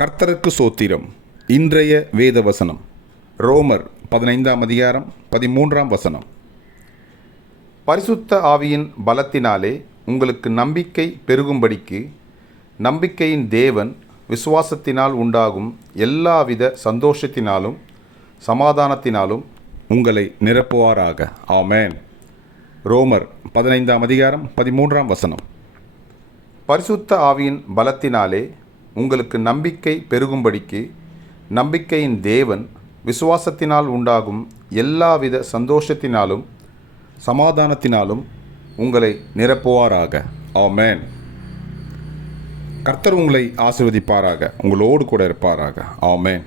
கர்த்தருக்கு சோத்திரம். இன்றைய வேத வசனம் ரோமர் 15ஆம் அதிகாரம் 13ஆம் வசனம். பரிசுத்த ஆவியின் பலத்தினாலே உங்களுக்கு நம்பிக்கை பெருகும்படிக்கு நம்பிக்கையின் தேவன் விசுவாசத்தினால் உண்டாகும் எல்லாவித சந்தோஷத்தினாலும் சமாதானத்தினாலும் உங்களை நிரப்புவாராக. ஆமென். ரோமர் 15ஆம் அதிகாரம் 13ஆம் வசனம். பரிசுத்த ஆவியின் பலத்தினாலே உங்களுக்கு நம்பிக்கை பெருகும்படிக்கு நம்பிக்கையின் தேவன் விசுவாசத்தினால் உண்டாகும் எல்லாவித சந்தோஷத்தினாலும் சமாதானத்தினாலும் உங்களை நிரப்புவாராக. ஆமென். கர்த்தர் உங்களை ஆசீர்வதிப்பாராக, உங்களோடு கூட இருப்பாராக. ஆமென்.